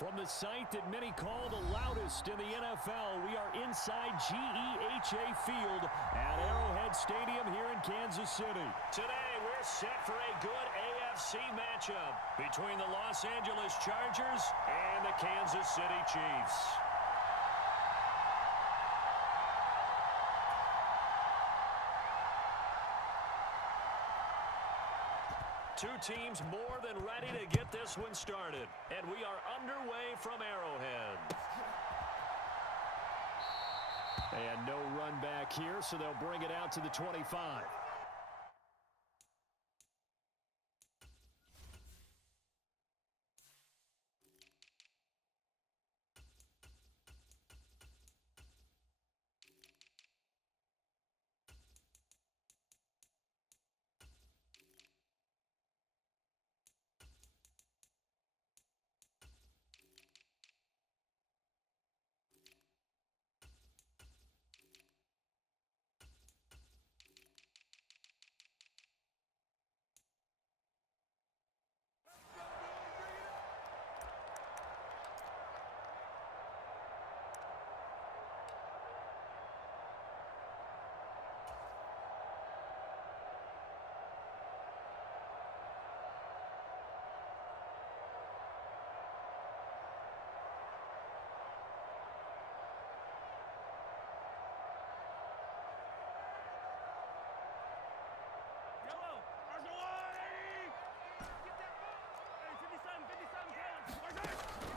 From the site that many call the loudest in the NFL, we are inside GEHA Field at Arrowhead Stadium here in Kansas City. Today, we're set for a good AFC matchup between the Los Angeles Chargers and the Kansas City Chiefs. Two teams more than ready to get this one started. And we are underway from Arrowhead. And no run back here, so they'll bring it out to the 25.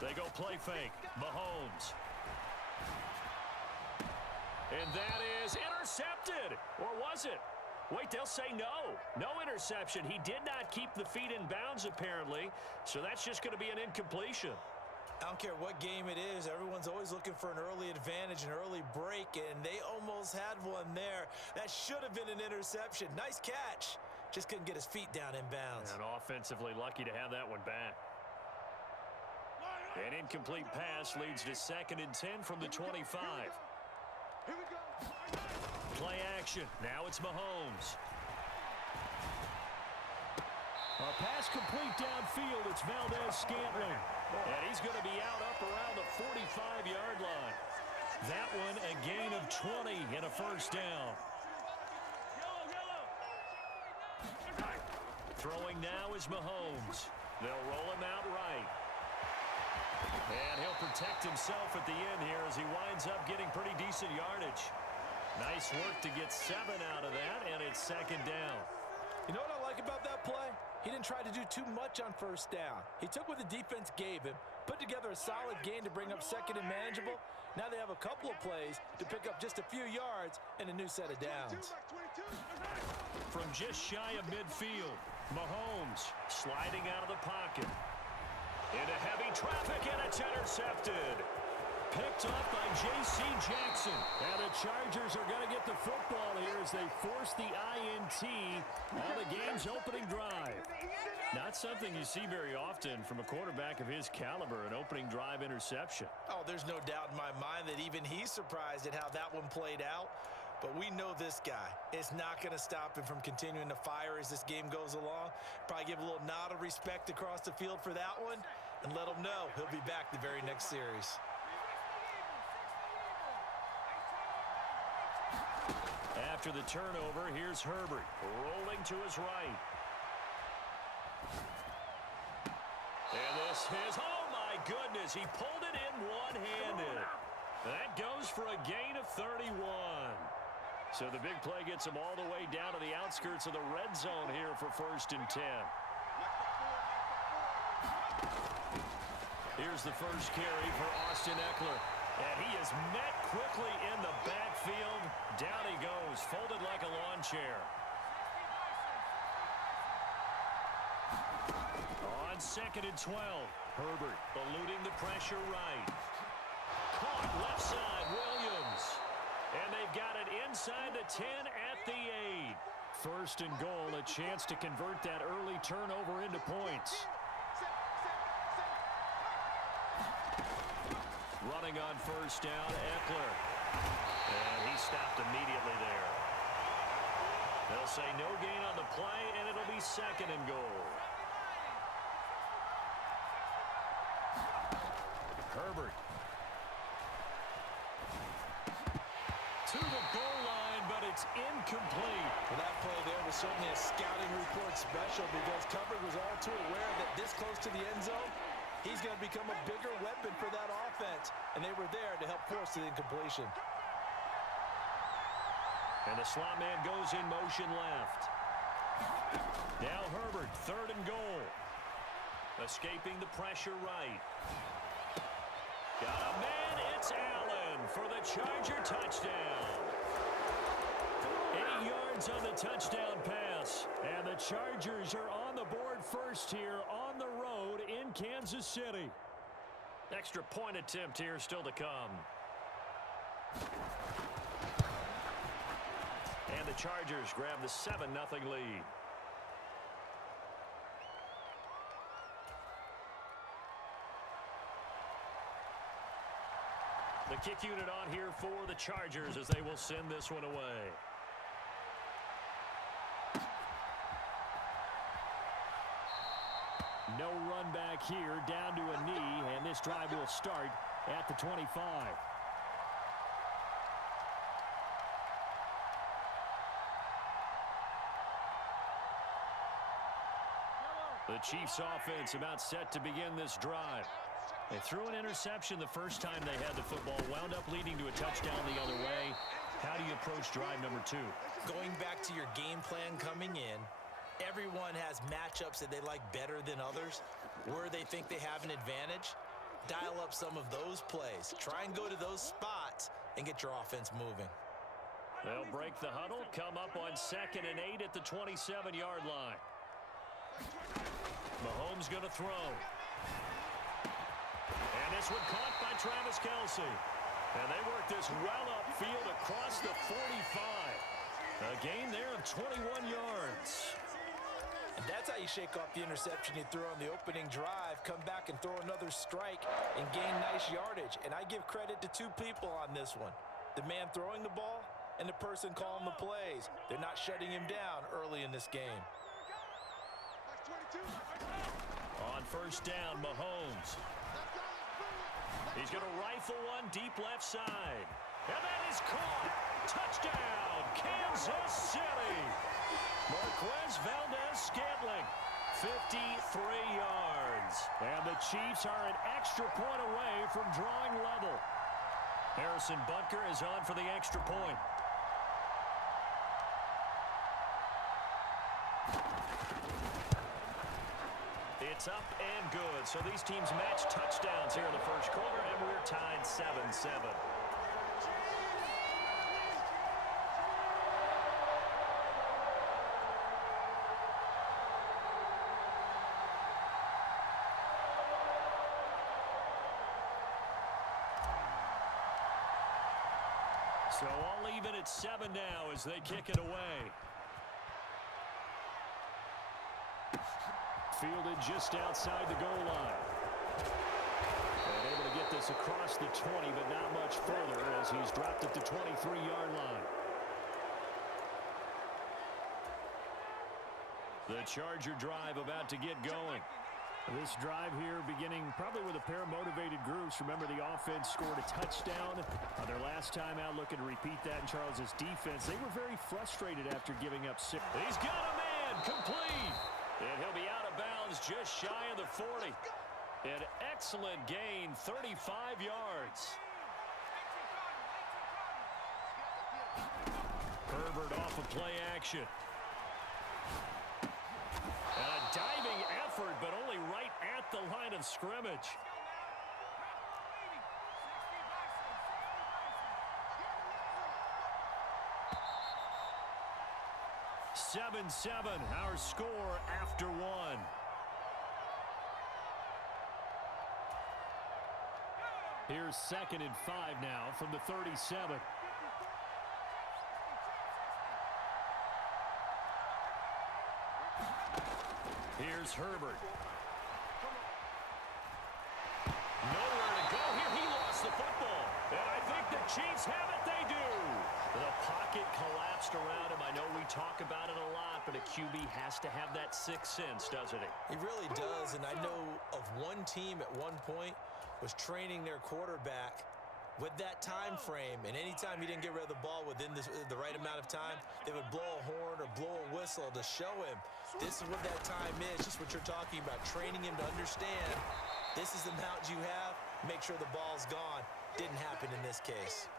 They go play fake. Mahomes. And that is intercepted. Or was it? Wait, they'll say no. No interception. He did not keep the feet in bounds, apparently. So that's just going to be an incompletion. I don't care what game it is. Everyone's always looking for an early advantage, an early break, and they almost had one there. That should have been an interception. Nice catch. Just couldn't get his feet down in bounds. And offensively lucky to have that one back. An incomplete pass leads to 2nd and 10 from the 25. Play action. Now it's Mahomes. A pass complete downfield. It's Valdez-Scantling. And he's going to be up around the 45-yard line. That one a gain of 20 and a first down. Throwing now is Mahomes. They'll roll him out right. And he'll protect himself at the end here as he winds up getting pretty decent yardage. Nice work to get 7 out of that, and it's 2nd down. You know what I like about that play? He didn't try to do too much on first down. He took what the defense gave him, put together a solid gain to bring up 2nd and manageable. Now they have a couple of plays to pick up just a few yards and a new set of downs. From just shy of midfield, Mahomes sliding out of the pocket. Into heavy traffic, and it's intercepted. Picked up by J.C. Jackson. And the Chargers are going to get the football here as they force the INT on the game's opening drive. Not something you see very often from a quarterback of his caliber, an opening drive interception. Oh, there's no doubt in my mind that even he's surprised at how that one played out. But we know this guy. It's not going to stop him from continuing to fire as this game goes along. Probably give a little nod of respect across the field for that one and let him know he'll be back the very next series. After the turnover, here's Herbert rolling to his right. And this is, oh my goodness, he pulled it in one-handed. That goes for a gain of 31. So the big play gets him all the way down to the outskirts of the red zone here for 1st and 10. Here's the first carry for Austin Eckler. And he is met quickly in the backfield. Down he goes, folded like a lawn chair. On 2nd and 12, Herbert eluding the pressure right. Caught left side, Williams. And they've got it inside the 10 at the 8. 1st and goal, a chance to convert that early turnover into points. Running on 1st down, Eckler. And he stopped immediately there. They'll say no gain on the play, and it'll be 2nd and goal. incomplete. Well, that play there was certainly a scouting report special because coverage was all too aware that this close to the end zone, he's going to become a bigger weapon for that offense, and they were there to help force the incompletion. And the slot man goes in motion left. Now Herbert, 3rd and goal. Escaping the pressure right. Got a man, it's Allen for the Charger touchdown. 8 yards on the touchdown pass. And the Chargers are on the board first here on the road in Kansas City. Extra point attempt here still to come. And the Chargers grab the 7-0 lead. The kick unit on here for the Chargers as they will send this one away. No run back here, down to a knee, and this drive will start at the 25. The Chiefs offense about set to begin this drive. They threw an interception the first time they had the football, wound up leading to a touchdown the other way. How do you approach drive number 2? Going back to your game plan coming in, everyone has matchups that they like better than others, where they think they have an advantage. Dial up some of those plays. Try and go to those spots and get your offense moving. They'll break the huddle, come up on 2nd and 8 at the 27-yard line. Mahomes going to throw. And this one caught by Travis Kelce. And they work this well upfield across the 45. A gain there of 21 yards. And that's how you shake off the interception you threw on the opening drive, come back and throw another strike and gain nice yardage. And I give credit to 2 people on this one. The man throwing the ball and the person calling the plays. They're not shutting him down early in this game. On 1st down, Mahomes. He's going to rifle one deep left side. And that is caught. Touchdown, Kansas City. Marquez Valdez-Scantling, 53 yards. And the Chiefs are an extra point away from drawing level. Harrison Butker is on for the extra point. It's up and good. So these teams match touchdowns here in the first quarter, and we're tied 7-7. So all even at 7 now as they kick it away. Fielded just outside the goal line. And able to get this across the 20, but not much further as he's dropped at the 23-yard line. The Charger drive about to get going. This drive here beginning probably with a pair of motivated groups. Remember, the offense scored a touchdown their last time out, looking to repeat that in Charles's defense. They were very frustrated after giving up 6. He's got a man complete. And he'll be out of bounds just shy of the 40. An excellent gain, 35 yards. Herbert off of play action. And a diving effort, but only right at the line of scrimmage. Seven, our score after 1. Here's 2nd and 5 now from the 37. Here's Herbert. Nowhere to go here. He lost the football. And I think the Chiefs have it. They do. The pocket collapsed around him. I know we talk about it a lot, but a QB has to have that sixth sense, doesn't he? He really does, and I know of one team at one point was training their quarterback With that time frame, and anytime he didn't get rid of the ball within the right amount of time, they would blow a horn or blow a whistle to show him this is what that time is, just what you're talking about, training him to understand this is the amount you have, make sure the ball's gone. Didn't happen in this case.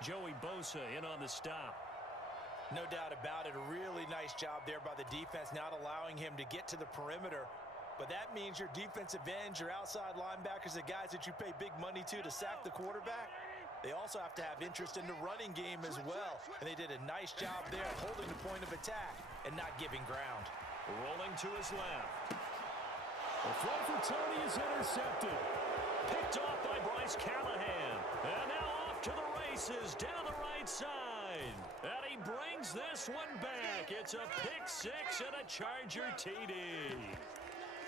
Joey Bosa in on the stop. No doubt about it, a really nice job there by the defense, not allowing him to get to the perimeter. But that means your defensive ends, your outside linebackers, the guys that you pay big money to sack the quarterback, they also have to have interest in the running game as well. And they did a nice job there holding the point of attack and not giving ground. Rolling to his left. The throw for Tony is intercepted. Picked off by Bryce Callahan. And now off to the races down the right side. And he brings this one back. It's a pick six and a Charger TD.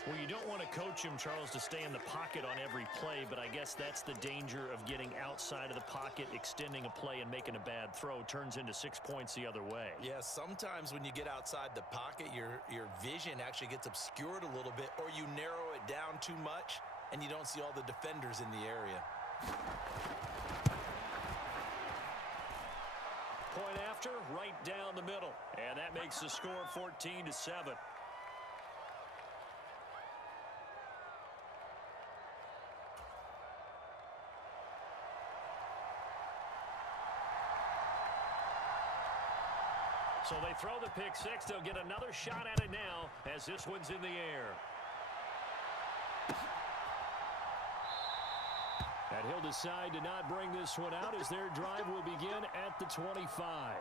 Well, you don't want to coach him, Charles, to stay in the pocket on every play, but I guess that's the danger of getting outside of the pocket, extending a play, and making a bad throw. Turns into 6 points the other way. Yeah, sometimes when you get outside the pocket, your vision actually gets obscured a little bit, or you narrow it down too much, and you don't see all the defenders in the area. Point after, right down the middle. And that makes the score 14-7. So they throw the pick six. They'll get another shot at it now as this one's in the air. And he'll decide to not bring this one out as their drive will begin at the 25.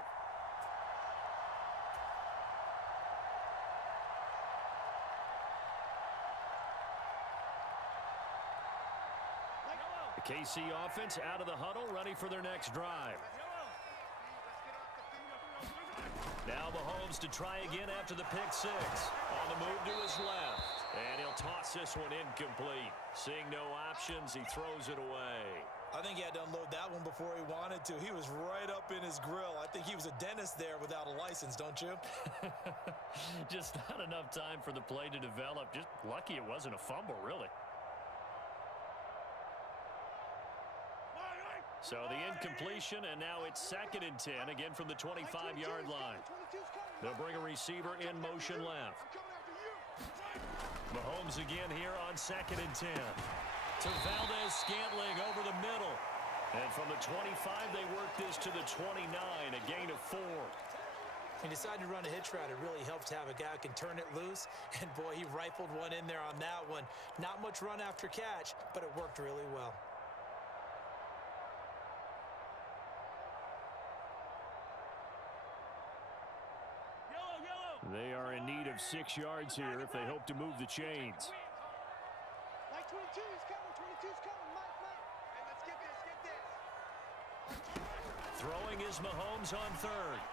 The KC offense out of the huddle, ready for their next drive. Now Mahomes to try again after the pick six. On the move to his left. And he'll toss this one incomplete. Seeing no options, he throws it away. I think he had to unload that one before he wanted to. He was right up in his grill. I think he was a dentist there without a license, don't you? Just not enough time for the play to develop. Just lucky it wasn't a fumble, really. So the incompletion, and now it's 2nd and 10, again from the 25-yard line. They'll bring a receiver in motion left. Mahomes again here on 2nd and 10. To Valdez-Scantling over the middle. And from the 25, they work this to the 29, a gain of 4. He decided to run a hitch route. It really helps to have a guy who can turn it loose. And, boy, he rifled one in there on that one. Not much run after catch, but it worked really well. They are in need of 6 yards here if they hope to move the chains. Mike 22 is coming. 22 is coming. Mike. Hey, let's get this. Throwing is Mahomes on 3rd.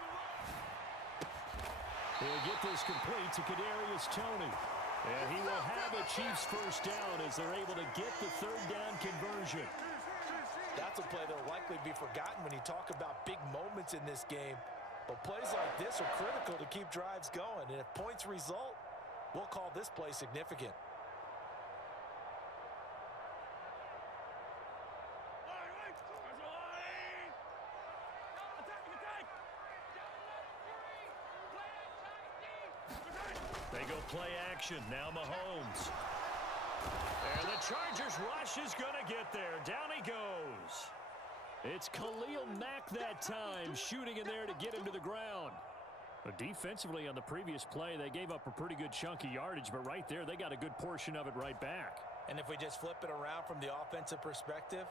He'll get this complete to Kadarius Toney. And he will have a Chiefs first down as they're able to get the 3rd down conversion. That's a play that will likely be forgotten when you talk about big moments in this game. But plays like this are critical to keep drives going. And if points result, we'll call this play significant. They go play action. Now Mahomes. And the Chargers rush is going to get there. Down he goes. It's Khalil Mack that time, shooting in there to get him to the ground. But defensively on the previous play, they gave up a pretty good chunk of yardage, but right there, they got a good portion of it right back. And if we just flip it around from the offensive perspective,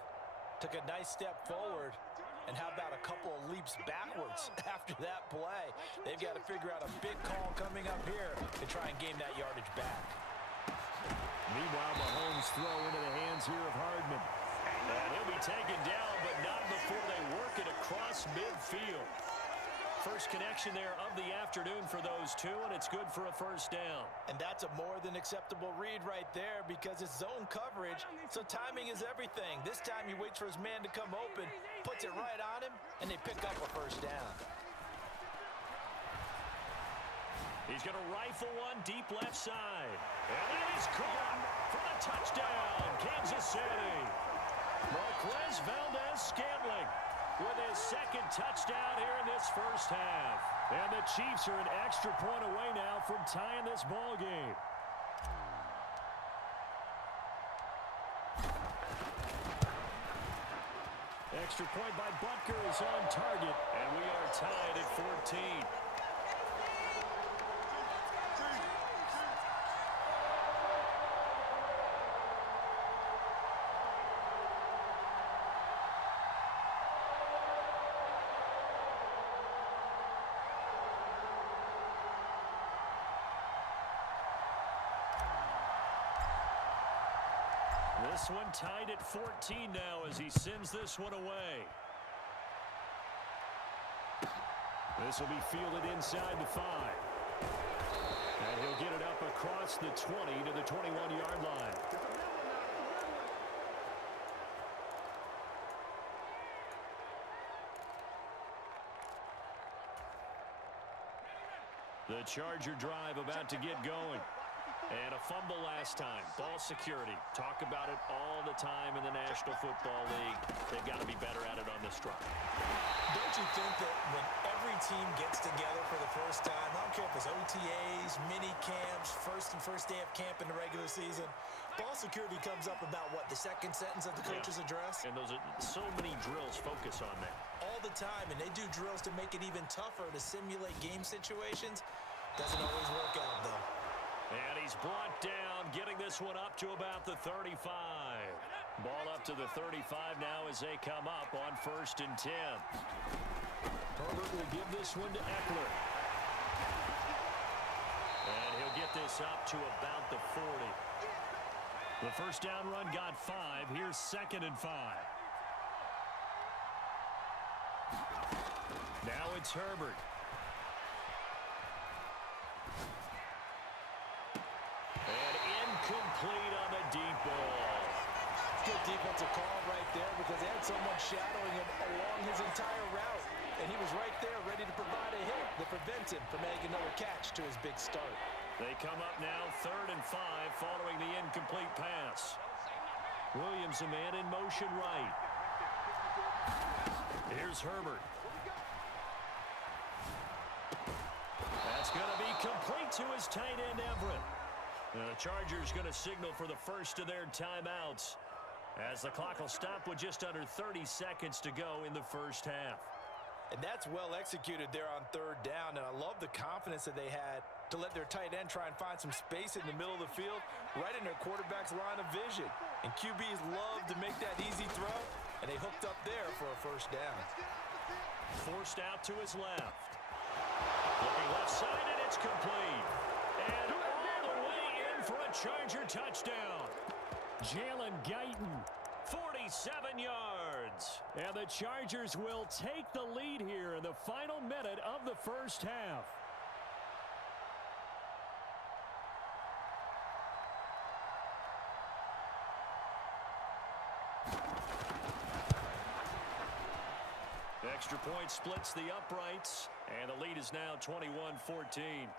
took a nice step forward, and how about a couple of leaps backwards after that play? They've got to figure out a big call coming up here to try and gain that yardage back. Meanwhile, Mahomes throw into the hands here of Hardman. And he'll be taken down, but not before they work it across midfield. First connection there of the afternoon for those two, and it's good for a first down. And that's a more than acceptable read right there because it's zone coverage, so timing is everything. This time he waits for his man to come open, puts it right on him, and they pick up a first down. He's going to rifle one deep left side. And that is caught for the touchdown, Kansas City. Marquez Valdez Scantling with his second touchdown here in this first half. And the Chiefs are an extra point away now from tying this ball game. Extra point by Butker is on target, and we are tied at 14. This one tied at 14 now as he sends this one away. This will be fielded inside the 5. And he'll get it up across the 20 to the 21-yard line. The Charger drive about to get going. And a fumble last time. Ball security. Talk about it all the time in the National Football League. They've got to be better at it on this drive. Don't you think that when every team gets together for the first time, I don't care if it's OTAs, mini camps, first day of camp in the regular season, ball security comes up about, what, the second sentence of the coach's address? And those are so many drills focus on that. All the time, and they do drills to make it even tougher to simulate game situations. Doesn't always work out, though. And he's brought down, getting this one up to about the 35. Ball up to the 35 now as they come up on 1st and 10. Herbert will give this one to Eckler. And he'll get this up to about the 40. The first down run got 5. Here's 2nd and 5. Now it's Herbert. Complete on the deep ball. Good defensive call right there because they had someone shadowing him along his entire route. And he was right there ready to provide a hit that prevents him from making another catch to his big start. They come up now 3rd and 5 following the incomplete pass. Williams a man in motion right. Here's Herbert. That's going to be complete to his tight end Everett. The Chargers going to signal for the first of their timeouts as the clock will stop with just under 30 seconds to go in the first half. And that's well executed there on 3rd down, and I love the confidence that they had to let their tight end try and find some space in the middle of the field, right in their quarterback's line of vision. And QBs love to make that easy throw, and they hooked up there for a first down. Forced out to his left. Looking left side, and it's complete. And all the way in for a Charger touchdown. Jalen Guyton, 47 yards. And the Chargers will take the lead here in the final minute of the first half. Extra point splits the uprights, and the lead is now 21-14.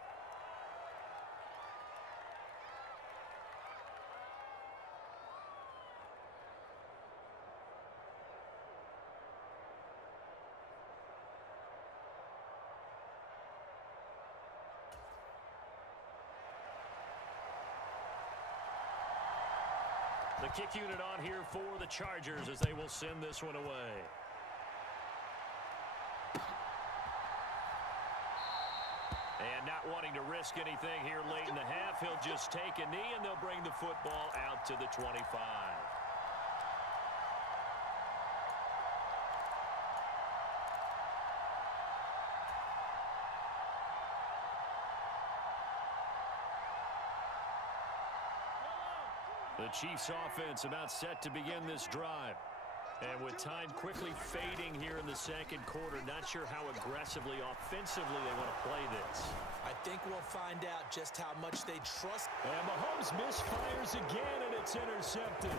The kick unit on here for the Chargers as they will send this one away. And not wanting to risk anything here late in the half, he'll just take a knee and they'll bring the football out to the 25. The Chiefs offense about set to begin this drive. And with time quickly fading here in the second quarter, not sure how aggressively, offensively they want to play this. I think we'll find out just how much they trust. And Mahomes misfires again, and it's intercepted.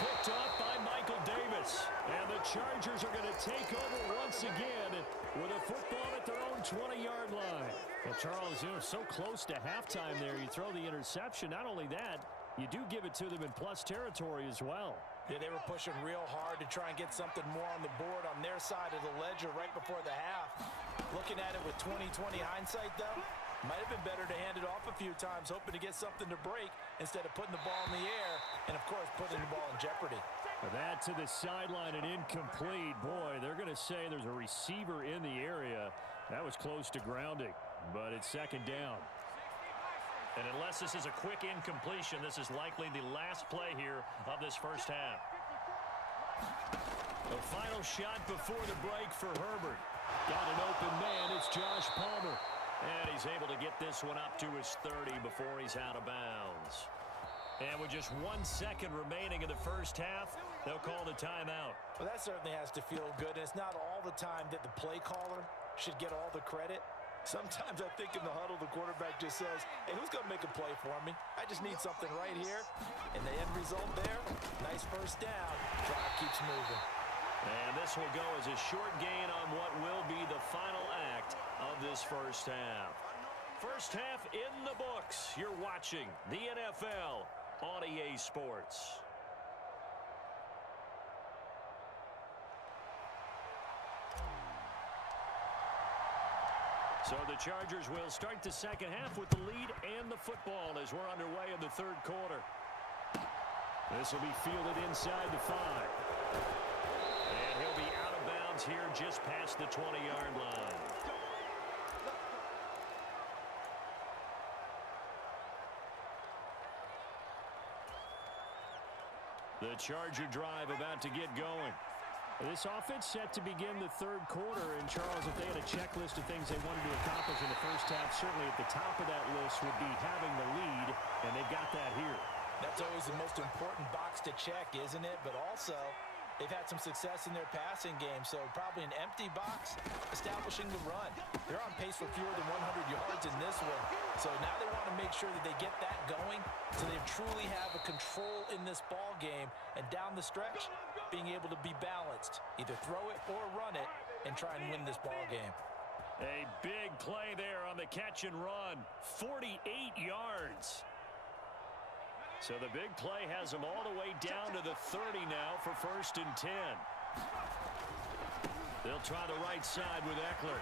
Picked up by Michael Davis. And the Chargers are going to take over once again with a football at their own 20-yard line. Well, Charles, you know, so close to halftime there. You throw the interception. Not only that, you do give it to them in plus territory as well. Yeah, they were pushing real hard to try and get something more on the board on their side of the ledger right before the half. Looking at it with 20/20 hindsight, though, might have been better to hand it off a few times, hoping to get something to break instead of putting the ball in the air and, of course, putting the ball in jeopardy. That to the sideline and incomplete. Boy, they're going to say there's a receiver in the area. That was close to grounding, but it's second down. And unless this is a quick incompletion, this is likely the last play here of this first half. The final shot before the break for Herbert. Got an open man. It's Josh Palmer. And he's able to get this one up to his 30 before he's out of bounds. And with just 1 second remaining in the first half, they'll call the timeout. Well, that certainly has to feel good. And it's not all the time that the play caller should get all the credit. Sometimes I think in the huddle, the quarterback just says, hey, who's going to make a play for me? I just need something right here. And the end result there, nice first down. Drive keeps moving. And this will go as a short gain on what will be the final act of this first half. First half in the books. You're watching the NFL on EA Sports. So the Chargers will start the second half with the lead and the football as we're underway in the third quarter. This will be fielded inside the 5. And he'll be out of bounds here just past the 20-yard line. The Charger drive about to get going. This offense set to begin the third quarter. And, Charles, if they had a checklist of things they wanted to accomplish in the first half, certainly at the top of that list would be having the lead, and they've got that here. That's always the most important box to check, isn't it? But also, they've had some success in their passing game, so probably an empty box, establishing the run. They're on pace for fewer than 100 yards in this one. So now they want to make sure that they get that going so they truly have a control in this ball game. And down the stretch, being able to be balanced. Either throw it or run it and try and win this ball game. A big play there on the catch and run. 48 yards. So the big play has them all the way down to the 30 now for 1st and 10. They'll try the right side with Eckler.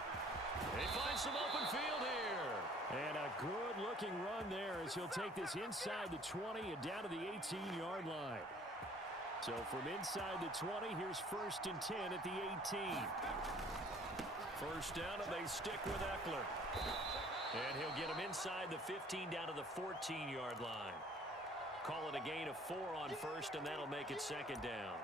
They find some open field here. And a good-looking run there as he'll take this inside the 20 and down to the 18-yard line. So from inside the 20, here's 1st and 10 at the 18. First down, and they stick with Eckler. And he'll get him inside the 15 down to the 14-yard line. Call it a gain of 4 on first, and that'll make it second down.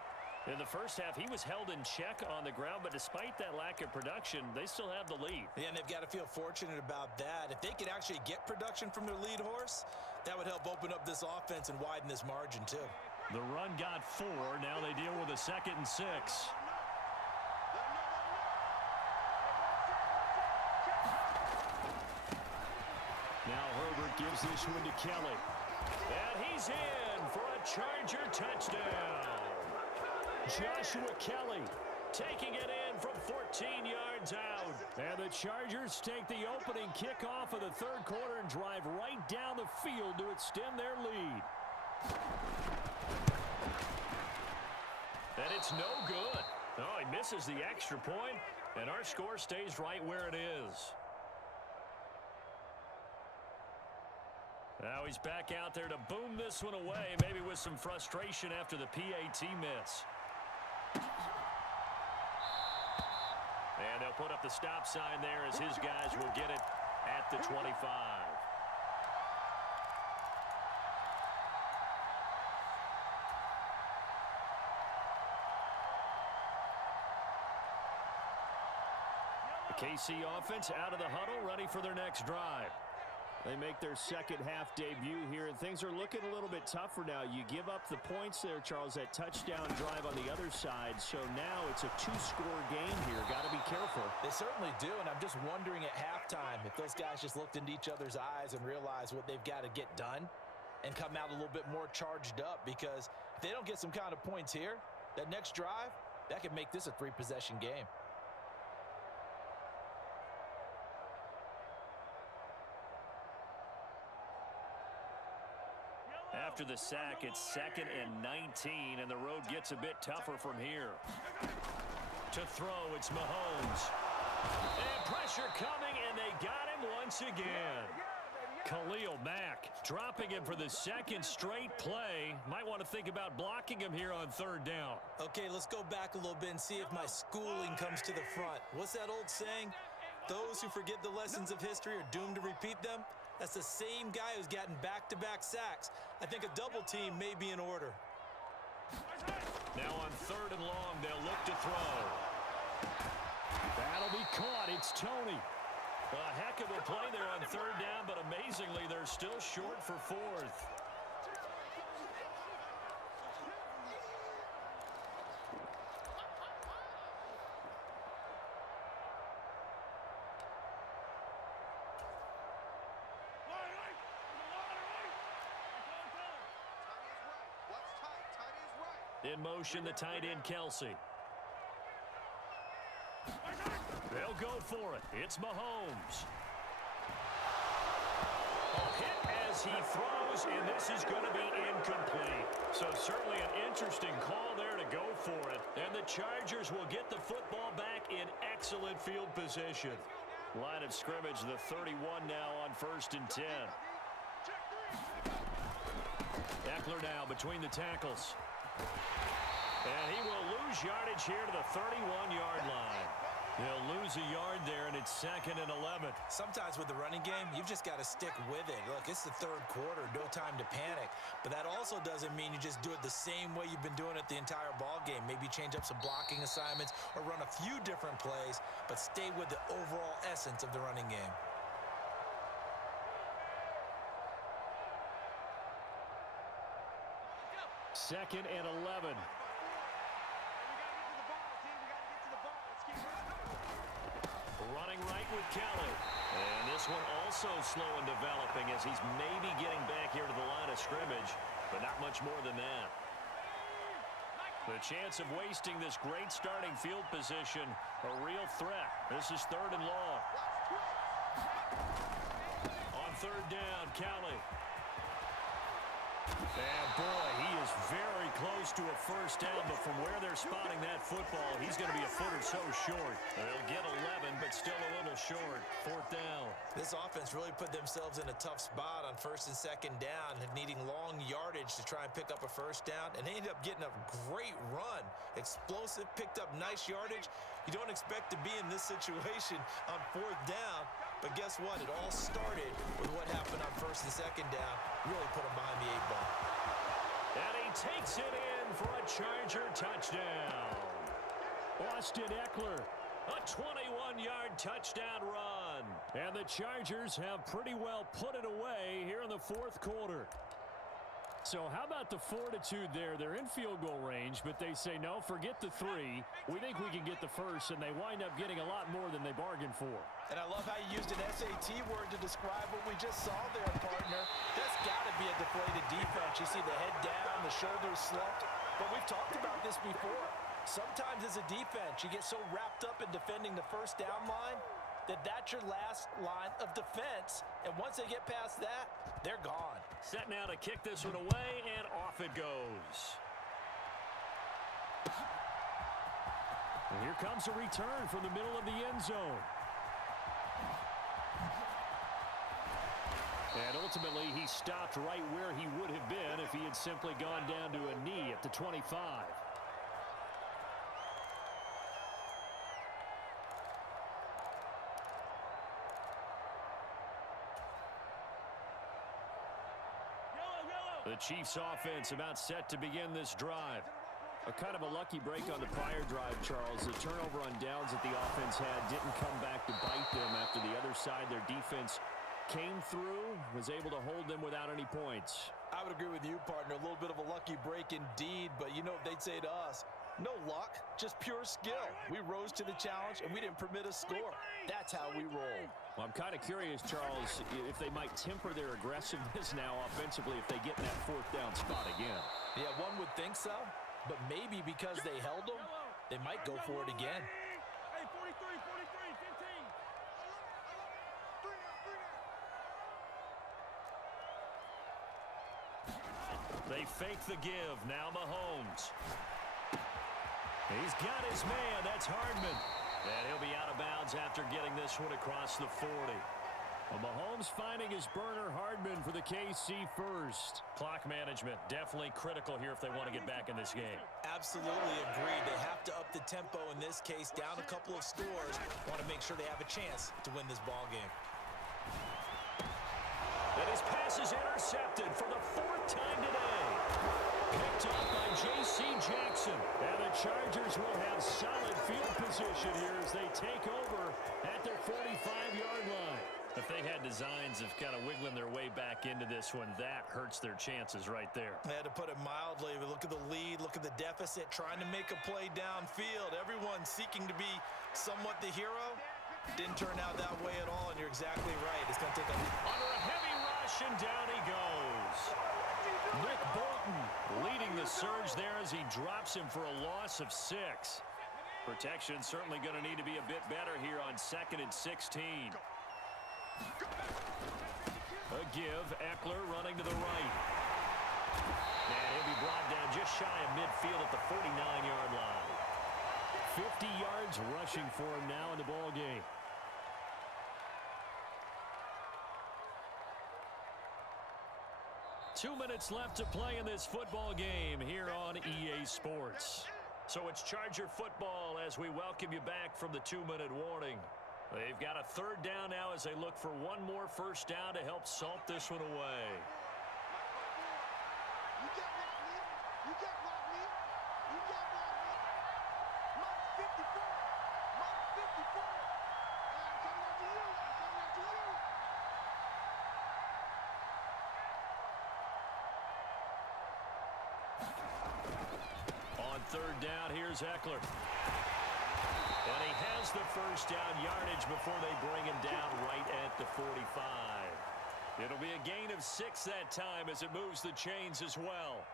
In the first half, he was held in check on the ground, but despite that lack of production, they still have the lead. Yeah, and they've got to feel fortunate about that. If they could actually get production from their lead horse, that would help open up this offense and widen this margin, too. The run got 4. Now they deal with a 2nd and 6. Now Herbert gives this one to Kelly. And he's in for a Charger touchdown. Joshua Kelly taking it in from 14 yards out. And the Chargers take the opening kickoff of the third quarter and drive right down the field to extend their lead. And it's no good. Oh, he misses the extra point, and our score stays right where it is. Now he's back out there to boom this one away, maybe with some frustration after the PAT miss. And they'll put up the stop sign there as his guys will get it at the 25. The KC offense out of the huddle, ready for their next drive. They make their second half debut here, and things are looking a little bit tougher now. You give up the points there, Charles, that touchdown drive on the other side. So now it's a 2-score game here. Got to be careful. They certainly do, and I'm just wondering at halftime if those guys just looked into each other's eyes and realized what they've got to get done and come out a little bit more charged up, because if they don't get some kind of points here, that next drive, that could make this a 3-possession game. after the sack. It's 2nd and 19, and the road gets a bit tougher from here. To throw, it's Mahomes. And pressure coming, and they got him once again. Khalil Mack dropping him for the 2nd straight play. Might want to think about blocking him here on 3rd down. Okay, let's go back a little bit and see if my schooling comes to the front. What's that old saying? Those who forget the lessons of history are doomed to repeat them. That's the same guy who's gotten back-to-back sacks. I think a double team may be in order. Now on 3rd and long, they'll look to throw. That'll be caught. It's Tony. A heck of a play there on 3rd down, but amazingly, they're still short for 4th. In motion, the tight end, Kelsey. They'll go for it. It's Mahomes. Hit as he throws, and this is going to be incomplete. So certainly an interesting call there to go for it. And the Chargers will get the football back in excellent field position. Line of scrimmage, the 31 now on 1st and 10. Eckler now between the tackles. And he will lose yardage here to the 31-yard line. He'll lose a yard there, and it's 2nd and 11. Sometimes with the running game, you've just got to stick with it. Look, it's the 3rd quarter, no time to panic. But that also doesn't mean you just do it the same way you've been doing it the entire ball game. Maybe change up some blocking assignments or run a few different plays, but stay with the overall essence of the running game. Second and 11. Running right with Kelly. And this one also slow in developing as he's maybe getting back here to the line of scrimmage, but not much more than that. The chance of wasting this great starting field position, a real threat. This is 3rd and long. On 3rd down, Kelly. And boy, he is very close to a 1st down, but from where they're spotting that football, he's going to be a foot or so short. They'll get 11, but still a little short. 4th down. This offense really put themselves in a tough spot on 1st and 2nd down, needing long yardage to try and pick up a 1st down, and they ended up getting a great run. Explosive, picked up nice yardage. You don't expect to be in this situation on 4th down, but guess what? It all started with what happened on 1st and 2nd down. Really put them behind the 8 ball. And he takes it in for a Charger touchdown. Austin Eckler, a 21-yard touchdown run. And the Chargers have pretty well put it away here in the 4th quarter. So how about the fortitude there? They're in field goal range, but they say, no, forget the 3. We think we can get the 1st, and they wind up getting a lot more than they bargained for. And I love how you used an SAT word to describe what we just saw there, partner. That's got to be a deflated defense. You see the head down, the shoulders slumped. But we've talked about this before. Sometimes as a defense, you get so wrapped up in defending the 1st down line that's your last line of defense. And once they get past that, they're gone. Set now to kick this one away, and off it goes. And here comes a return from the middle of the end zone. And ultimately, he stopped right where he would have been if he had simply gone down to a knee at the 25. The Chiefs offense about set to begin this drive. A kind of a lucky break on the prior drive, Charles. The turnover on downs that the offense had didn't come back to bite them after the other side. Their defense came through, was able to hold them without any points. I would agree with you, partner. A little bit of a lucky break indeed, but you know what they'd say to us? No luck, just pure skill. We rose to the challenge, and we didn't permit a score. That's how we roll. Well, I'm kind of curious, Charles, if they might temper their aggressiveness now offensively if they get in that 4th down spot again. Yeah, one would think so, but maybe because they held them, they might go for it again. Hey, 43, 15. They fake the give. Now Mahomes. He's got his man. That's Hardman. And he'll be out of bounds after getting this one across the 40. Well, Mahomes finding his burner, Hardman for the KC first. Clock management definitely critical here if they want to get back in this game. Absolutely agreed. They have to up the tempo in this case, down a couple of scores. Want to make sure they have a chance to win this ball game. And his pass is intercepted for the 4th time today. Picked up by J.C. Jackson. And the Chargers will have solid field position here as they take over at their 45-yard line. If they had designs of kind of wiggling their way back into this one, that hurts their chances right there. They had to put it mildly. But look at the lead, look at the deficit, trying to make a play downfield. Everyone seeking to be somewhat the hero. Didn't turn out that way at all, and you're exactly right. It's going to take under a heavy rush, and down he goes. Nick Bolton leading the surge there as he drops him for a loss of 6. Protection certainly going to need to be a bit better here on 2nd and 16. A give, Eckler running to the right. And he'll be brought down just shy of midfield at the 49-yard line. 50 yards rushing for him now in the ball game. Two minutes left to play in this football game here on EA Sports. So it's Charger football as we welcome you back from the 2-minute warning. They've got a 3rd down now as they look for one more first down to help salt this one away. You got Rodney. You got Rodney. You got Rodney. Mark 54. Mark 54. I'm coming after you. I'm coming after you. On 3rd down, here's Eckler. And he has the first down yardage before they bring him down right at the 45. It'll be a gain of 6 that time as it moves the chains as well.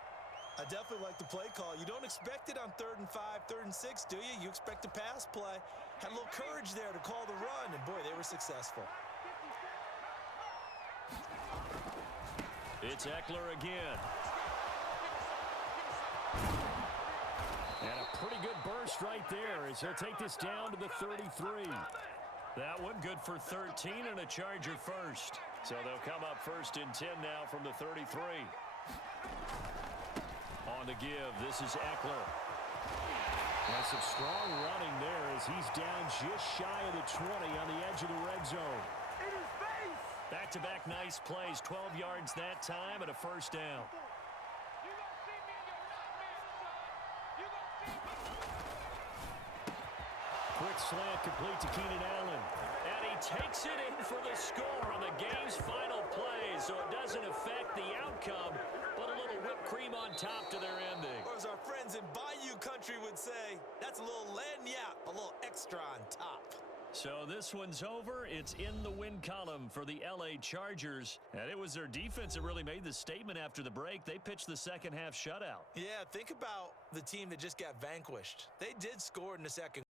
I definitely like the play call. You don't expect it on 3rd and 5, 3rd and 6, do you? You expect a pass play. Had a little courage there to call the run, and boy, they were successful. It's Eckler again. And a pretty good burst right there as he'll take this down to the 33. That one good for 13 and a Charger first. So they'll come up 1st and 10 now from the 33. On the give, this is Eckler. And some strong running there as he's down just shy of the 20 on the edge of the red zone. Back-to-back nice plays, 12 yards that time and a first down. Quick slant complete to Keenan Allen. And he takes it in for the score on the game's final play, so it doesn't affect the outcome, but a little whipped cream on top to their ending. Or as our friends in Bayou Country would say, that's a little lagniappe, a little extra on top. So this one's over. It's in the win column for the LA Chargers. And it was their defense that really made the statement after the break. They pitched the second half shutout. Yeah, think about the team that just got vanquished. They did score in the second